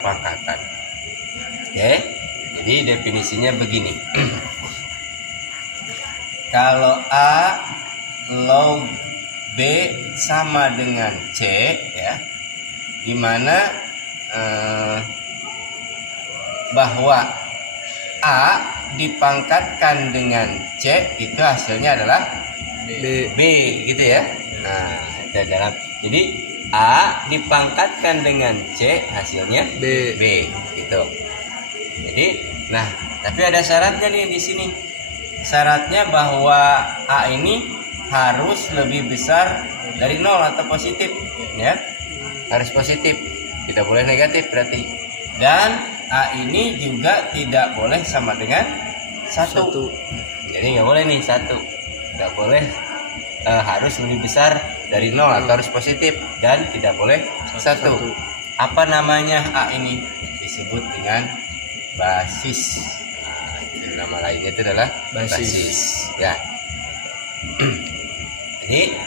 pangkatan. Oke, jadi definisinya begini. Kalau A log B sama dengan C, ya, dimana bahwa A dipangkatkan dengan C itu hasilnya adalah B, gitu ya. Nah, itu dalam. Jadi A dipangkatkan dengan C hasilnya B, gitu. Jadi, nah, tapi ada syaratnya nih di sini. Syaratnya bahwa A ini harus lebih besar dari 0 atau positif, ya. Harus positif, tidak boleh negatif berarti. Dan A ini juga tidak boleh sama dengan 1. Jadi nggak boleh nih 1. Nggak boleh, harus lebih besar dari 0 atau harus positif, dan tidak boleh 1. Apa namanya A ini? Disebut dengan basis. Nah, nama lainnya itu adalah basis. Ya. Jadi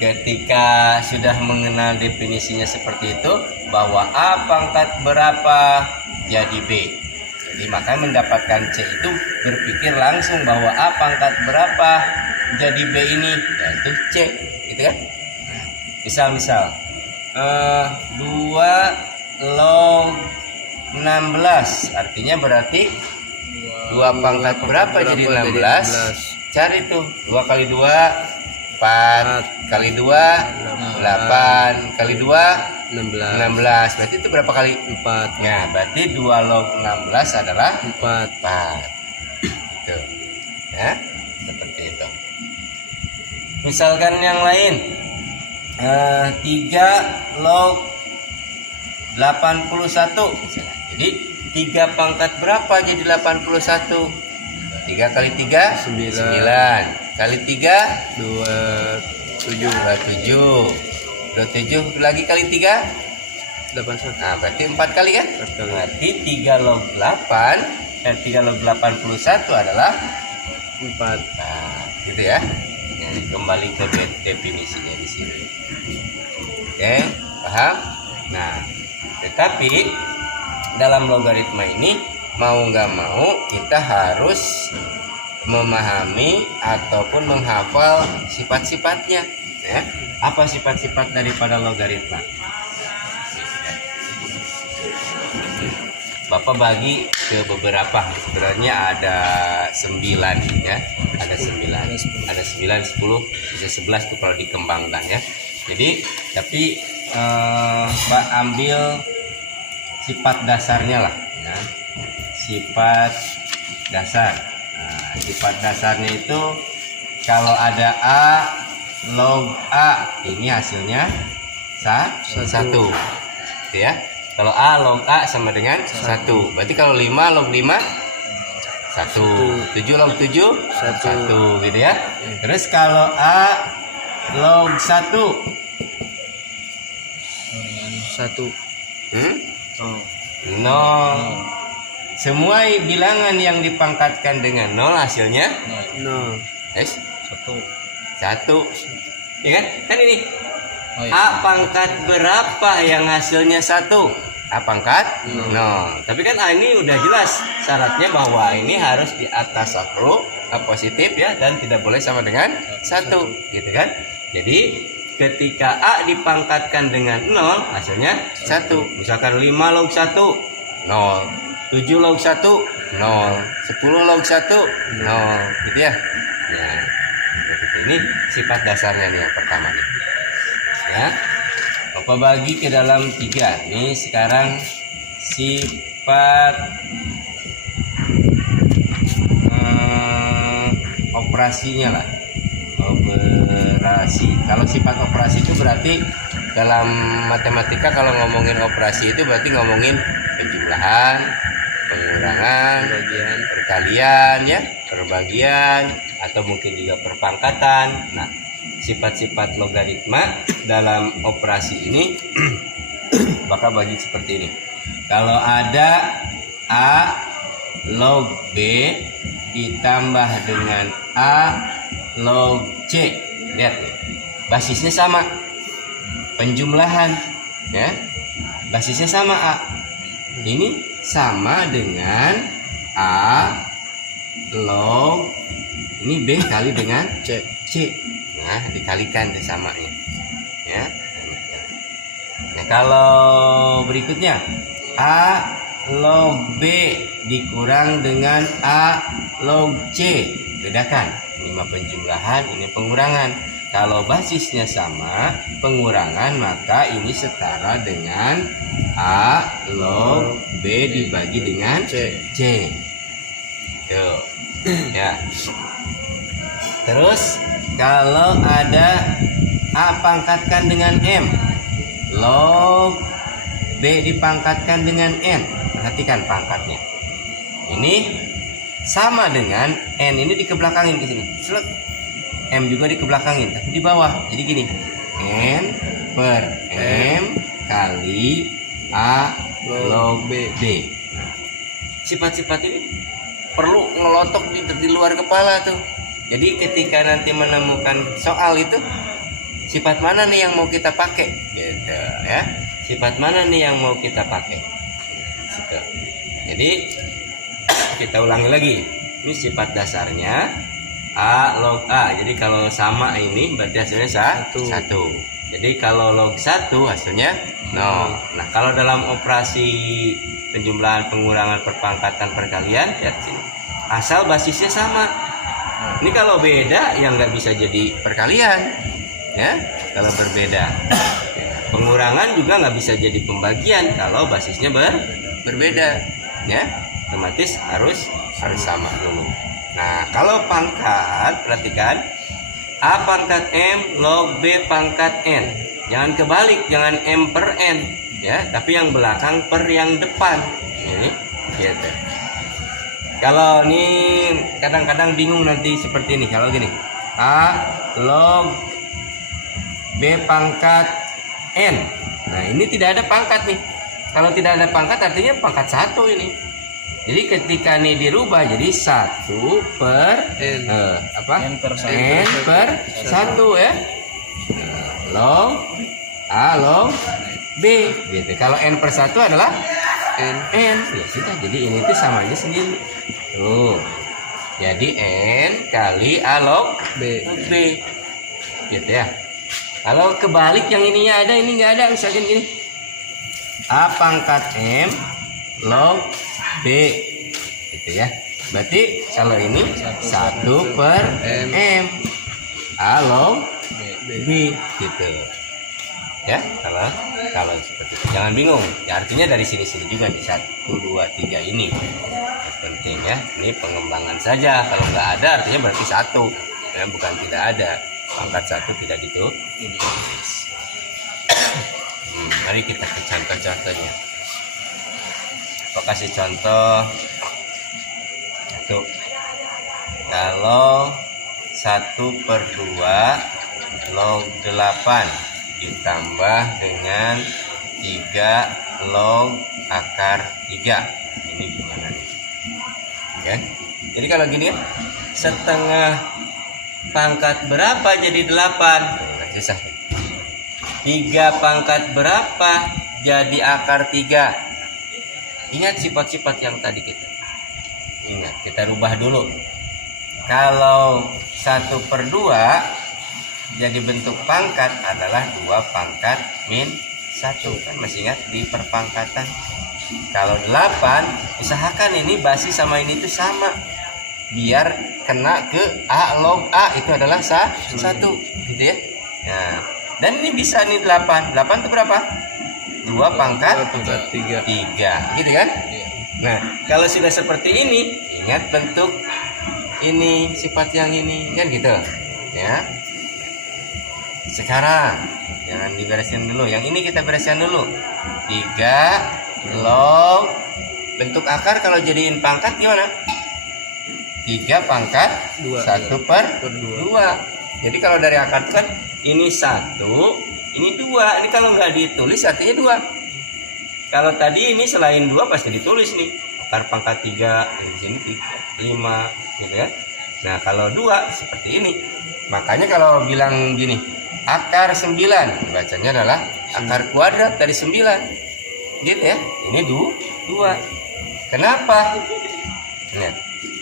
ketika sudah mengenal definisinya seperti itu, bahwa A pangkat berapa jadi B. Jadi maka mendapatkan C itu berpikir langsung bahwa A pangkat berapa jadi B ini, yaitu C, gitu kan? Misal 2 log 16, artinya berarti 2 pangkat berapa jadi 16? Cari tuh, 2 kali 2 4 kali 2 8 kali 2 16. Berarti itu berapa kali? 4. Nah, berarti 2 log 16 adalah 4. Tuh. Ya, seperti itu. Misalkan yang lain, 3 log 81 misalnya. Jadi 3 pangkat berapa jadi 81? 3 kali 3 9 kali 3 27 lagi kali 3 81. Nah, berarti 4 kali kan? Berarti 3 log 8 dan 3 log 81 adalah 4. Nah, gitu ya. Jadi kembali ke definisinya di sini. Oke, paham? Nah, tetapi dalam logaritma ini mau nggak mau kita harus memahami ataupun menghafal sifat-sifatnya, ya. Apa sifat-sifat daripada logaritma? Bapak bagi ke beberapa, sebenarnya ada 9, ya. Ada 9, 10, bisa 11 tuh kalau dikembangkan, ya. Jadi tapi Pak ambil sifat dasarnya lah, ya. Sifat dasar. Nah, sifat dasarnya itu kalau ada A log A, ini hasilnya 1, ya. Kalau A log A sama dengan 1, berarti kalau 5 log 5 1, 7 log 7 1, gitu ya. Terus kalau A log 1 0. Semua bilangan yang dipangkatkan dengan 0 hasilnya 0. 1. Ya kan? Kan ini. A pangkat berapa yang hasilnya 1? A pangkat 0. Tapi kan A ini udah jelas syaratnya bahwa ini harus di atas 1, A positif, ya, dan tidak boleh sama dengan 1, gitu kan? Jadi ketika A dipangkatkan dengan 0 hasilnya 1. Misalkan 5 log 1 0, 7 log 1 0, 10 log 1 0, gitu ya. Nah, ini sifat dasarnya nih yang pertama nih. Ya. Bapak bagi ke dalam 3. Nih sekarang sifat operasinya lah. Operasi. Kalau sifat operasi itu berarti dalam matematika kalau ngomongin operasi itu berarti ngomongin penjumlahan, pengurangan, perkalian, ya, perbagian, atau mungkin juga perpangkatan. Nah, sifat-sifat logaritma dalam operasi ini bakal bagi seperti ini. Kalau ada A log B ditambah dengan A log C, lihat nih, basisnya sama, penjumlahan, ya, basisnya sama A. Ini sama dengan A log ini B kali dengan C. Nah, dikalikan tuh samanya. Ya. Nah, kalau berikutnya A log B dikurang dengan A log C. Bedakan. Ini mah penjumlahan, ini pengurangan. Kalau basisnya sama, pengurangan, maka ini setara dengan A log B dibagi dengan C. Tuh. Ya. Terus kalau ada A pangkatkan dengan M, log B dipangkatkan dengan N. Perhatikan pangkatnya. Ini sama dengan N ini dikebelakangin ke sini. Selek. M juga dikebelakangin, tapi di bawah. Jadi gini. N per M kali A log B. Sifat-sifat ini perlu ngelotok di luar kepala tuh. Jadi ketika nanti menemukan soal itu, sifat mana nih yang mau kita pakai, gitu ya? Sifat mana nih yang mau kita pakai? Gitu. Jadi kita ulangi lagi. Ini sifat dasarnya A log A. Jadi kalau sama ini berarti hasilnya 1. Jadi kalau log 1 hasilnya 0. Nah, kalau dalam operasi penjumlahan, pengurangan, perpangkatan, perkalian, ya sini. Asal basisnya sama. Ini kalau beda yang nggak bisa jadi perkalian, ya. Kalau berbeda, pengurangan juga nggak bisa jadi pembagian kalau basisnya berbeda, ya. Otomatis harus sama dulu. Nah, kalau pangkat, perhatikan A pangkat M log B pangkat N. Jangan kebalik, jangan M per N, ya. Tapi yang belakang per yang depan, ini, gitu. Kalau ini kadang-kadang bingung nanti seperti ini. Kalau gini, A log B pangkat N. Nah, ini tidak ada pangkat nih. Kalau tidak ada pangkat artinya pangkat 1 ini. Jadi ketika ini dirubah jadi 1 per N. N per 1 ya. Log A log B gitu. Kalau N per 1 adalah N. Ya sudah, jadi ini tuh sama aja sendiri. Tuh. Jadi N kali A log B. Gitu ya. Kalau kebalik yang ininya ada, ini nggak ada, misalkan gini. A pangkat M log B. Gitu ya. Berarti kalau ini 1 per M. A log B. Gitu. Ya, kalau seperti itu jangan bingung. Ya, artinya dari sini juga nih 1, 2, 3 ini. Yang penting ya, ini pengembangan saja. Kalau nggak ada artinya berarti 1. Ya, bukan tidak ada. Pangkat 1 tidak ditulis. Mari kita ke contoh-contohnya. Aku kasih contoh. Satu. Kalau 1 per 2 log 8 ditambah dengan 3 log akar 3. Ini gimana nih? Oke. Jadi kalau gini ya, setengah pangkat berapa jadi 8? Nah, susah. 3 pangkat berapa jadi akar 3? Ingat sifat-sifat yang tadi kita. Ingat, kita rubah dulu. Kalau 1 per 2 jadi bentuk pangkat adalah 2 pangkat min 1. Kan masih ingat di perpangkatan. Kalau 8, usahakan ini basis sama ini itu sama. Biar kena ke A log A, itu adalah 1. Gitu ya. Nah, dan ini bisa nih 8. 8 itu berapa? 2 pangkat 3. Gitu kan? Nah, kalau sudah seperti ini, ingat bentuk ini, sifat yang ini, kan gitu. Ya. Sekarang jangan diberesin dulu, yang ini kita bereskan dulu. 3 log bentuk akar kalau jadiin pangkat gimana? 3 pangkat 1 per 2. Jadi kalau dari akar kan ini 1, ini 2. Ini kalau nggak ditulis artinya 2. Kalau tadi ini selain 2 pasti ditulis nih. Akar pangkat 3, di sini 5 gitu ya. Nah, kalau 2 seperti ini. Makanya kalau bilang gini, akar 9, bacanya adalah akar kuadrat dari 9. gitu ya. Ini dua. Kenapa? Nah,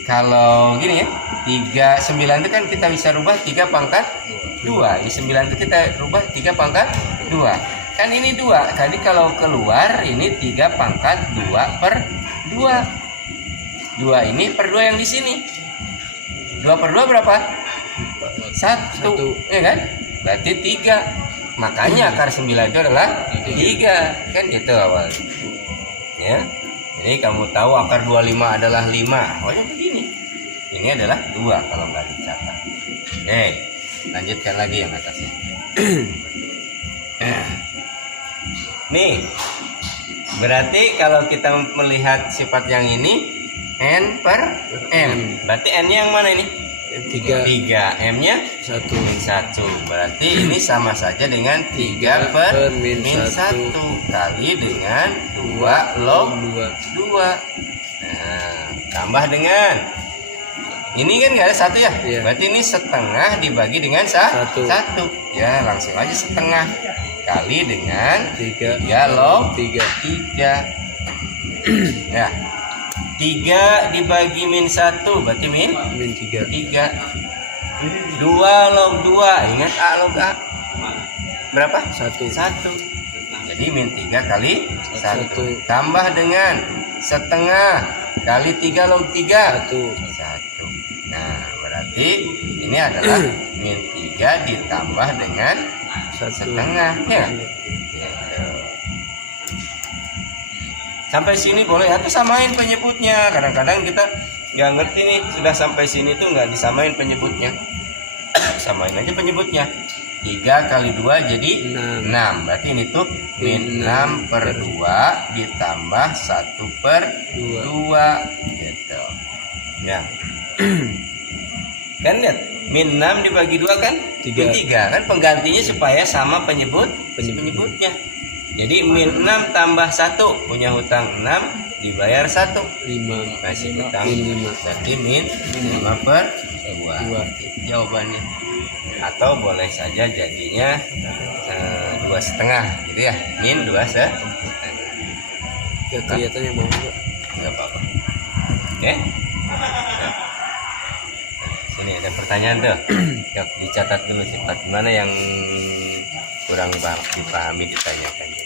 kalau gini ya, 39 itu kan kita bisa rubah 3 pangkat 2. Ini 9 itu kita rubah 3 pangkat 2. Kan ini 2. Jadi kalau keluar ini 3 pangkat 2 per 2. 2 ini per 2 yang di sini. 2 per 2 berapa? 1. Ya kan? Berarti 3. Makanya akar 9 itu adalah 3. Kan gitu awal. Ya. Jadi kamu tahu akar 25 adalah 5. Oh ya begini. Ini adalah 2 kalau nggak dicatat. Lanjutkan lagi yang atasnya. Nih. Berarti kalau kita melihat sifat yang ini N per M. Berarti N-nya yang mana ini? 3. M-nya 1. Min 1. Berarti ini sama saja dengan 3 per min 1 kali dengan 2 log 2. Nah, tambah dengan ini kan nggak ada 1 ya? Iya. Berarti ini setengah dibagi dengan 1. Ya, langsung aja setengah kali dengan 3 log 3. Ya. 3 dibagi min 1 berarti min 3. 2 log 2. Ingat A log A berapa? 1. Jadi min 3 kali 1 tambah dengan setengah kali 3 log 3 1. Nah berarti ini adalah min 3 ditambah dengan setengah ya. Sampai sini boleh atau samain penyebutnya. Kadang-kadang kita nggak ngerti nih, sudah sampai sini tuh nggak disamain penyebutnya. Samain aja penyebutnya. 3 kali 2 jadi 6. Berarti ini tuh min 6 per 2 ditambah 1 per 2 gitu. Ya. Kan lihat, min 6 dibagi 2 kan? Min 3 kan penggantinya supaya sama penyebutnya. Jadi min 6 tambah 1 punya hutang 6 dibayar 1 5 masih hutang 5. Berarti min 5 per 2 jawabannya. Atau boleh saja jadinya 2,5 gitu ya, min 2,5. Ya kelihatannya mau nggak apa-apa. Oke. Sini ada pertanyaan tuh. Dicatat dulu sifat mana yang kurang dipahami ditanyakan.